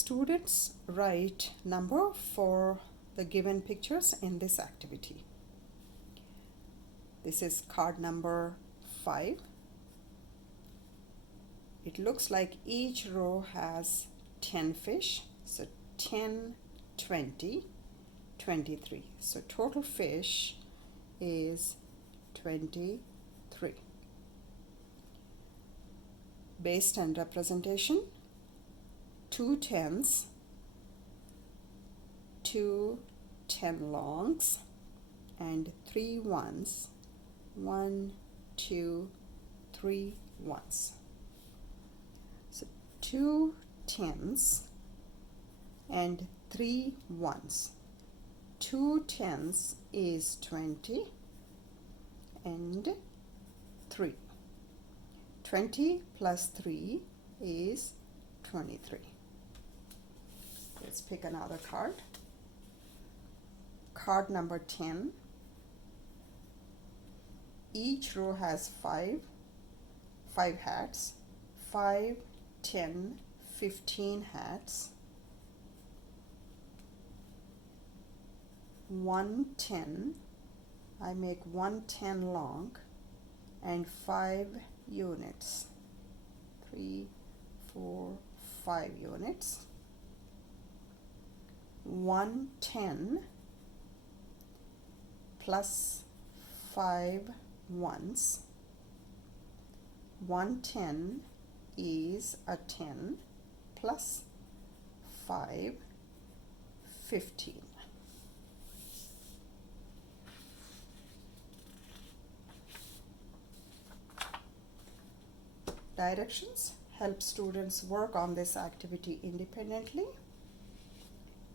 Students write number for the given pictures in this activity. This is card number 5. It looks like each row has 10 fish. So 10, 20, 23. So total fish is 23. Based on representation, 2 tens, 2 10 longs, and 3 ones. 1, 2, 3 ones. So 2 tens and 3 ones. 2 tens is 20 and 3. 20 plus 3 is 23. Let's pick another card. Card number 10. Each row has 5 hats. 5, 10, 15 hats. 1 10. I make 1 10 long and 5 units. 3, 4, 5 units. 1 10 plus 5 ones. 1 10 is a 10 plus 5, 15. Directions help students work on this activity independently.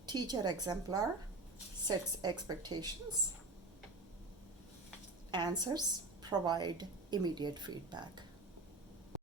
Teacher exemplar sets expectations. Answers provide immediate feedback.